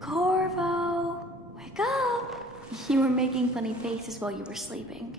Corvo, wake up! You were making funny faces while you were sleeping.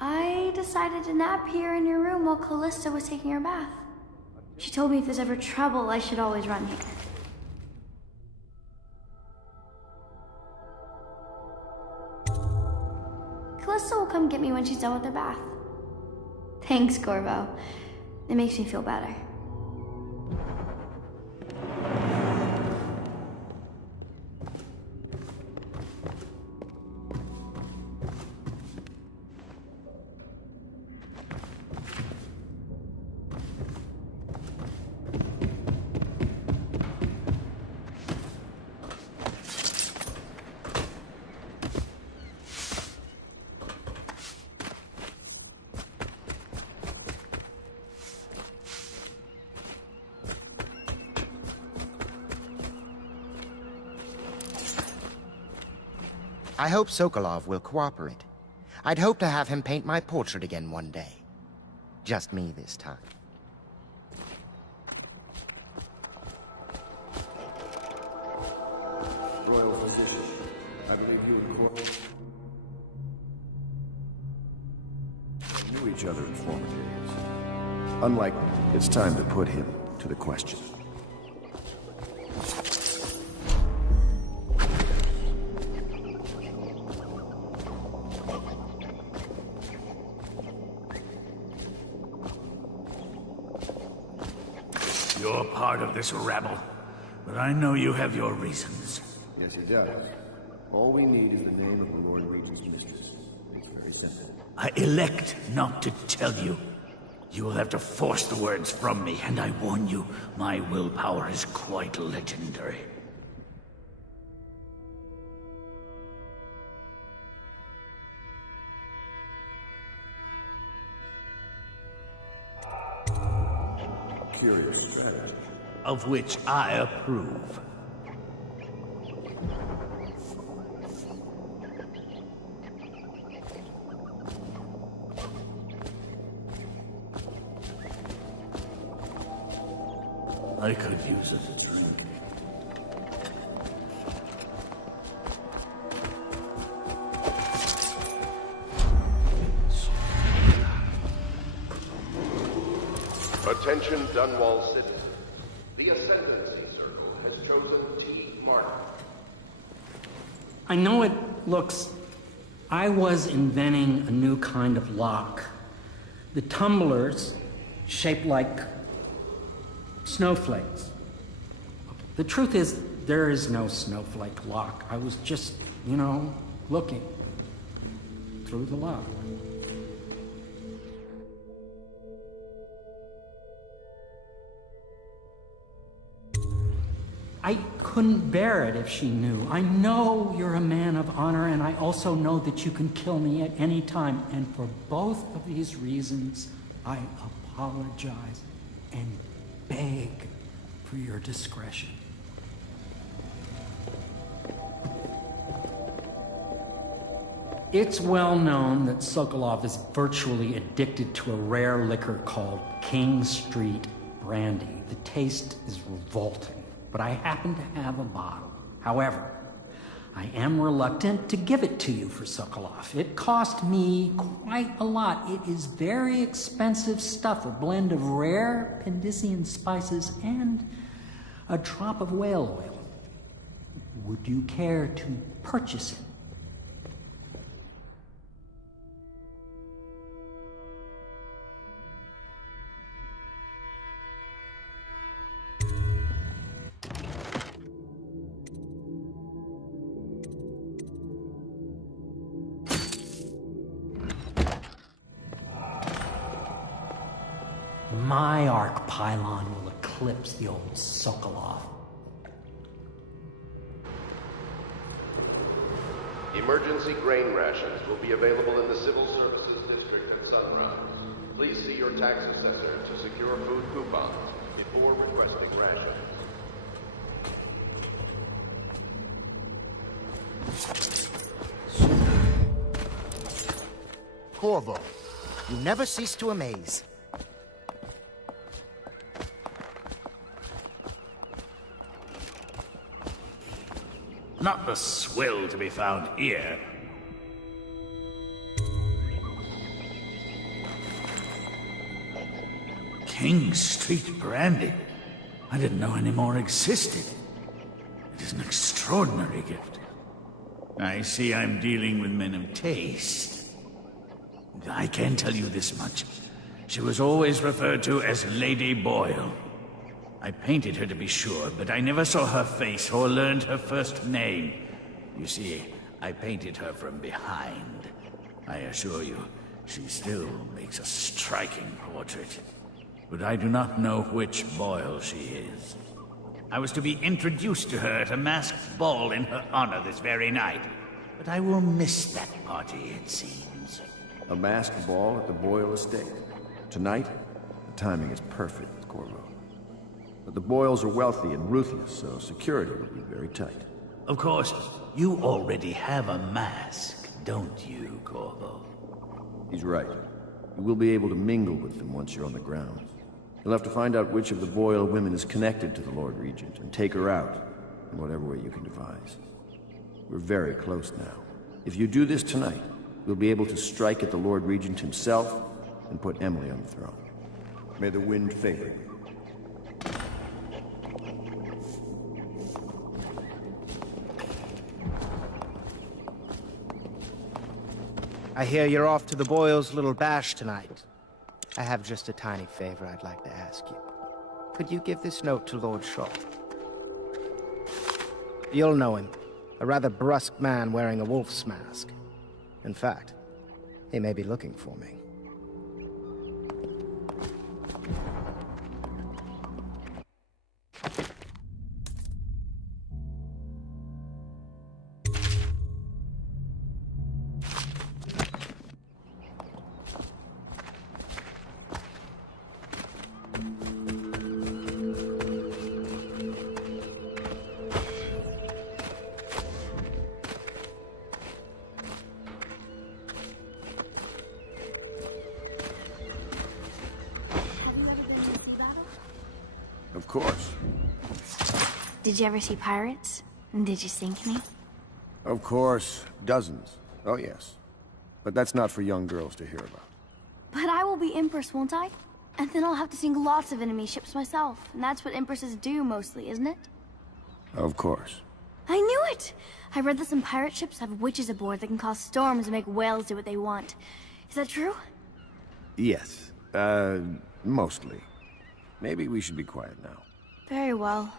I decided to nap here in your room while Callista was taking her bath. She told me if there's ever trouble, I should always run here. Callista will come get me when she's done with her bath. Thanks, Corvo. It makes me feel better. I hope Sokolov will cooperate. I'd hope to have him paint my portrait again one day. Just me this time. Royal physician. I believe you knew each other in former days. Unlike, it's time to put him to the question. You're part of this rabble, but I know you have your reasons. Yes, he does. All we need is the name of the Lord Regent's mistress. It's very simple. I elect not to tell you. You will have to force the words from me, and I warn you, my willpower is quite legendary. Curious strategy. Of which I approve. I could use it a drink. Attention Dunwall citizens. The Ascendancy Circle has chosen T. Martin. I know it looks... I was inventing a new kind of lock. The tumblers, shaped like snowflakes. The truth is, there is no snowflake lock. I was just, looking through the lock. I couldn't bear it if she knew. I know you're a man of honor, and I also know that you can kill me at any time. And for both of these reasons, I apologize and beg for your discretion. It's well known that Sokolov is virtually addicted to a rare liquor called King Street Brandy. The taste is revolting, but I happen to have a bottle. However, I am reluctant to give it to you for Sokolov. It cost me quite a lot. It is very expensive stuff, a blend of rare Pendician spices and a drop of whale oil. Would you care to purchase it? My arc pylon will eclipse the old Sokolov. Emergency grain rations will be available in the Civil Services District at Sunrise. Please see your tax assessor to secure food coupons before requesting rations. Corvo, you never cease to amaze. Not the swill to be found here. King Street brandy. I didn't know any more existed. It is an extraordinary gift. I see I'm dealing with men of taste. I can tell you this much. She was always referred to as Lady Boyle. I painted her to be sure, but I never saw her face or learned her first name. You see, I painted her from behind. I assure you, she still makes a striking portrait. But I do not know which Boyle she is. I was to be introduced to her at a masked ball in her honor this very night. But I will miss that party, it seems. A masked ball at the Boyle estate. Tonight? The timing is perfect, Corvo. But the Boyles are wealthy and ruthless, so security will be very tight. Of course, you already have a mask, don't you, Corvo? He's right. You will be able to mingle with them once you're on the ground. You'll have to find out which of the Boyle women is connected to the Lord Regent and take her out in whatever way you can devise. We're very close now. If you do this tonight, we'll be able to strike at the Lord Regent himself and put Emily on the throne. May the wind favor you. I hear you're off to the Boyles' little bash tonight. I have just a tiny favor I'd like to ask you. Could you give this note to Lord Shaw? You'll know him. A rather brusque man wearing a wolf's mask. In fact, he may be looking for me. Of course. Did you ever see pirates? And did you sink any? Of course. Dozens. Oh, yes. But that's not for young girls to hear about. But I will be Empress, won't I? And then I'll have to sink lots of enemy ships myself. And that's what Empresses do mostly, isn't it? Of course. I knew it! I read that some pirate ships have witches aboard that can cause storms and make whales do what they want. Is that true? Yes. Mostly. Maybe we should be quiet now. Very well.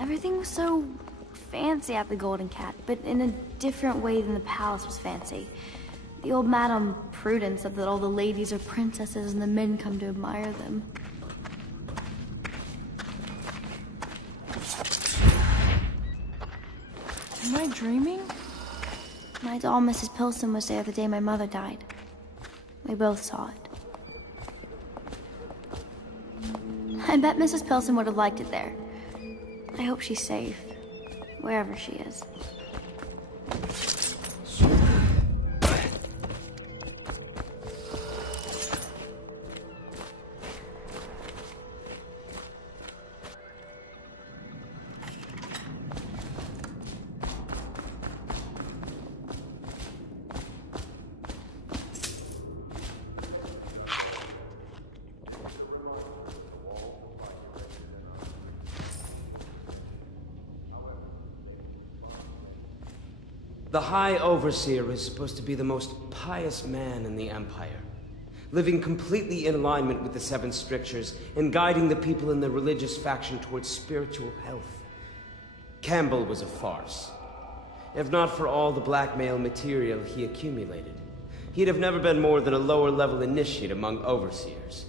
Everything was so fancy at the Golden Cat, but in a different way than the palace was fancy. The old Madame Prudence said that all the ladies are princesses and the men come to admire them. Am I dreaming? My doll, Mrs. Pilson, was there the day my mother died. We both saw it. I bet Mrs. Pilson would have liked it there. I hope she's safe, wherever she is. The High Overseer is supposed to be the most pious man in the Empire, living completely in alignment with the Seven Strictures and guiding the people in the religious faction towards spiritual health. Campbell was a farce. If not for all the blackmail material he accumulated, he'd have never been more than a lower-level initiate among overseers.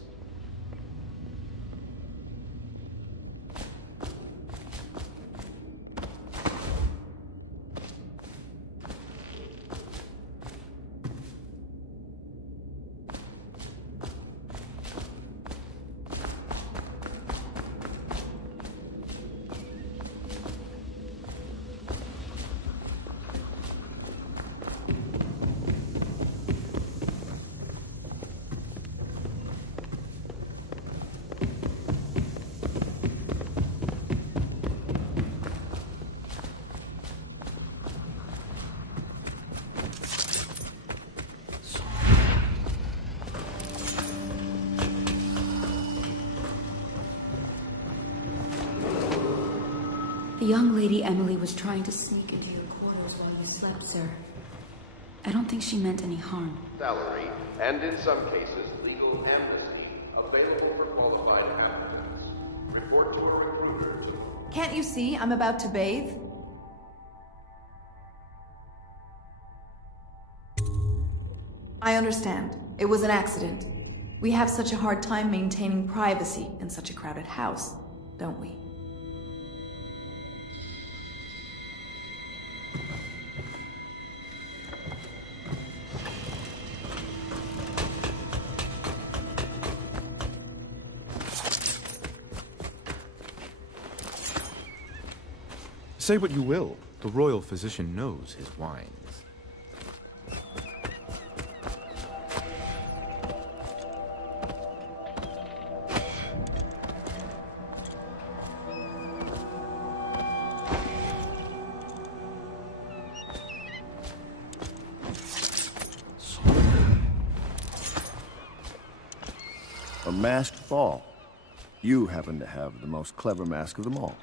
The young lady Emily was trying to sneak into your quarters while you slept, sir. I don't think she meant any harm. Salary, and in some cases, legal amnesty, available for qualified applicants. Report to a recruiter to... Can't you see I'm about to bathe? I understand. It was an accident. We have such a hard time maintaining privacy in such a crowded house, don't we? Say what you will, the royal physician knows his wines. A masked ball. You happen to have the most clever mask of them all.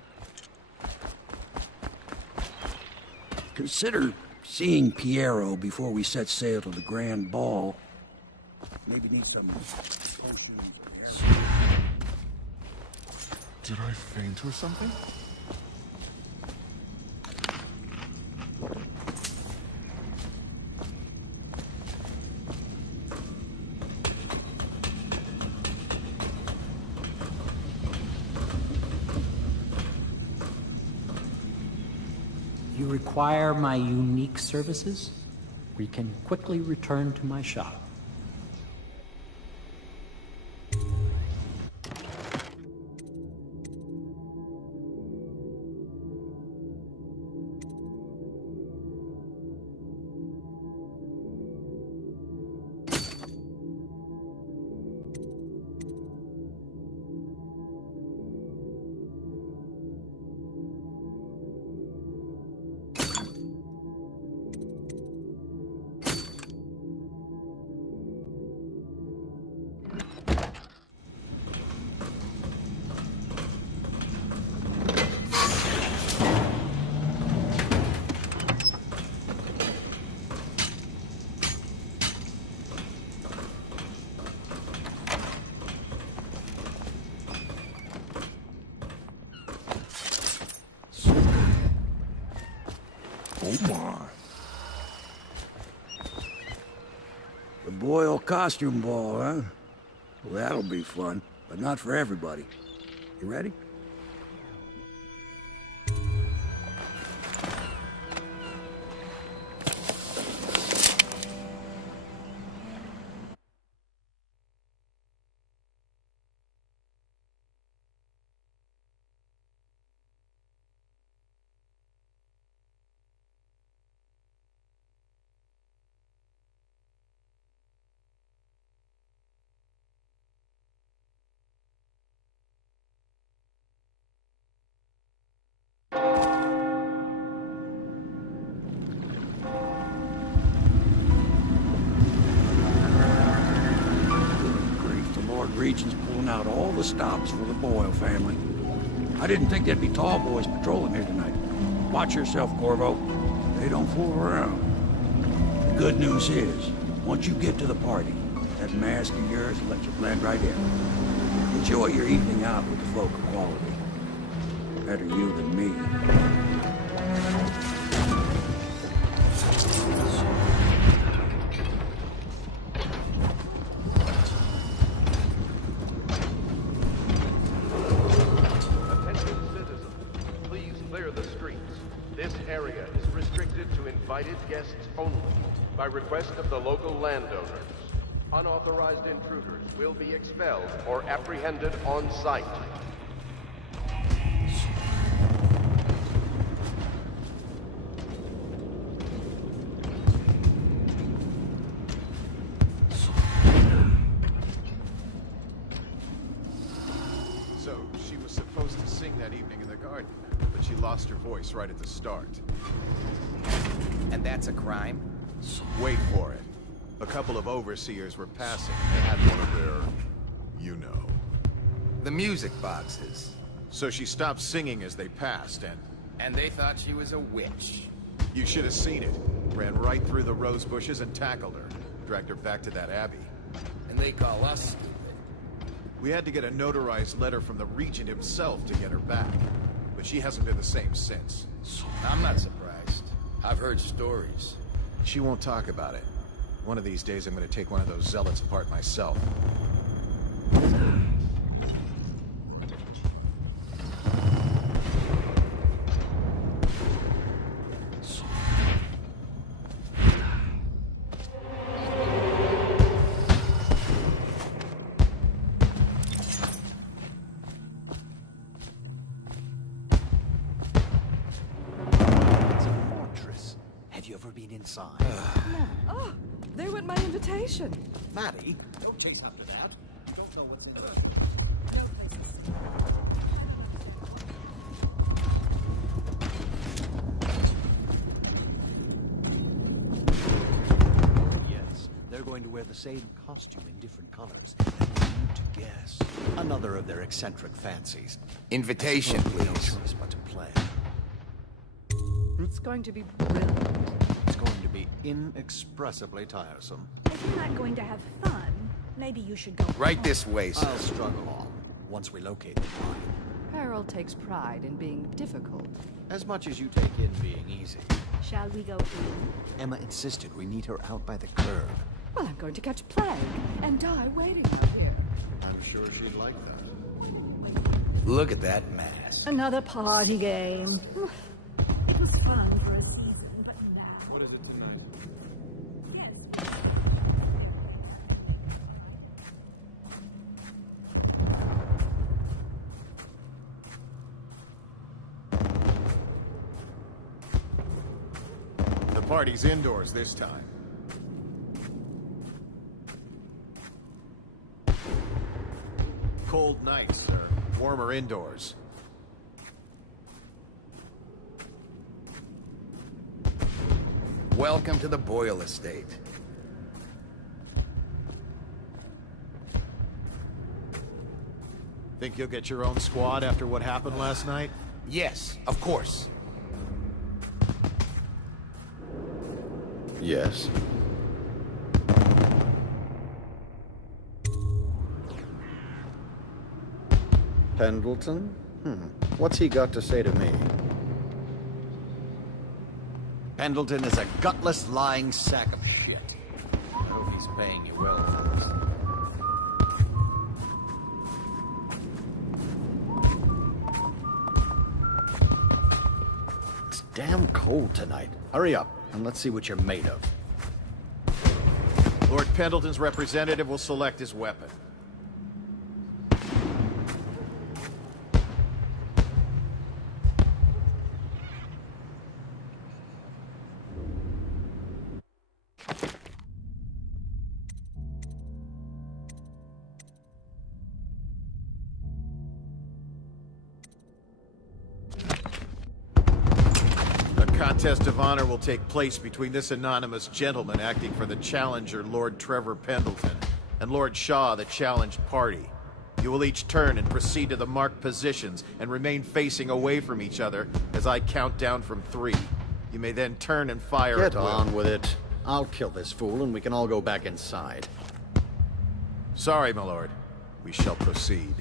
Consider seeing Piero before we set sail to the grand ball. Maybe need some potions. Did I faint or something? You require my unique services? We can quickly return to my shop. Oh my. The Boyle costume ball, huh? Well, that'll be fun, but not for everybody. You ready? Regent's pulling out all the stops for the Boyle family. I didn't think there'd be tall boys patrolling here tonight. Watch yourself, Corvo. They don't fool around. The good news is, once you get to the party, that mask of yours will let you blend right in. Enjoy your evening out with the folk of quality. Better you than me. Guests only, by request of the local landowners. Unauthorized intruders will be expelled or apprehended on site. So, she was supposed to sing that evening in the garden, but she lost her voice right at the start. And that's a crime? Wait for it. A couple of overseers were passing. They had one of their... you know. The music boxes. So she stopped singing as they passed, and And they thought she was a witch. You should have seen it. Ran right through the rose bushes and tackled her. Dragged her back to that abbey. And they call us stupid. We had to get a notarized letter from the regent himself to get her back. But she hasn't been the same since. I'm not surprised. I've heard stories. She won't talk about it. One of these days I'm gonna take one of those zealots apart myself. Inside. Oh, there went my invitation. Maddie, don't chase after that. Don't know what's in there. Yes, they're going to wear the same costume in different colors. And you need to guess. Another of their eccentric fancies. Invitation, No please. choice but to play. It's going to be brilliant. It's going to be inexpressibly tiresome. If you're not going to have fun, maybe you should go Right home. this way, sir. I'll struggle on once we locate the body. Harold takes pride in being difficult. As much as you take in being easy. Shall we go in? Emma insisted we meet her out by the curb. Well, I'm going to catch plague and die waiting out here. I'm sure she'd like that. Look at that mask. Another party game. It was fun for a season, but now... What is it tonight? The party's indoors this time. Cold nights, sir. Warmer indoors. Welcome to the Boyle Estate. Think you'll get your own squad after what happened last night? Yes, of course. Yes. Pendleton? What's he got to say to me? Pendleton is a gutless, lying sack of shit. I hope he's paying you well for this. It's damn cold tonight. Hurry up, and let's see what you're made of. Lord Pendleton's representative will select his weapon. Contest of honor will take place between this anonymous gentleman acting for the challenger, Lord Trevor Pendleton, and Lord Shaw, the challenged party. You will each turn and proceed to the marked positions and remain facing away from each other as I count down from 3. You may then turn and fire Get at will. on with it. I'll kill this fool and we can all go back inside. Sorry, my lord. We shall proceed.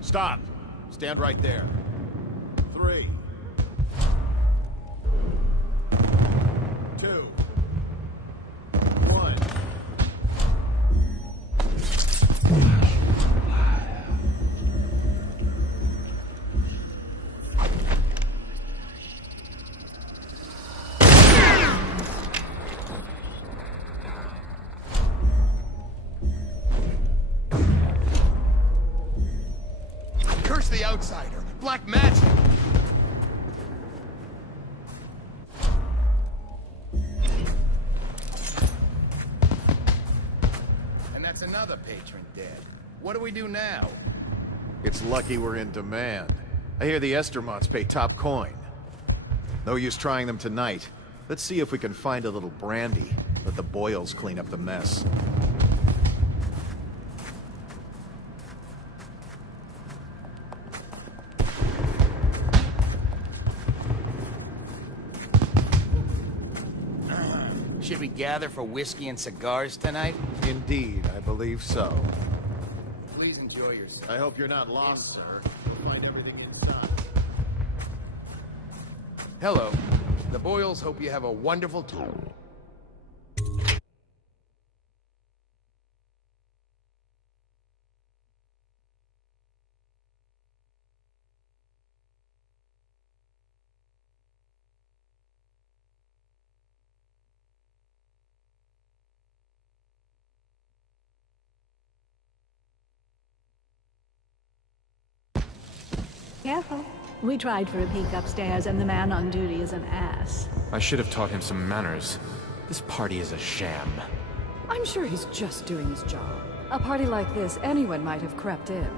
Stop. Stand right there. 3. 2. 1. Curse the outsider! Black magic! And that's another patron dead. What do we do now? It's lucky we're in demand. I hear the Estermonts pay top coin. No use trying them tonight. Let's see if we can find a little brandy. Let the Boyles clean up the mess. Should we gather for whiskey and cigars tonight? Indeed, I believe so. Please enjoy yourself. I hope you're not lost, sir. We'll find everything inside. Hello. The Boyles hope you have a wonderful time. Careful. We tried for a peek upstairs, and the man on duty is an ass. I should have taught him some manners. This party is a sham. I'm sure he's just doing his job. A party like this, anyone might have crept in.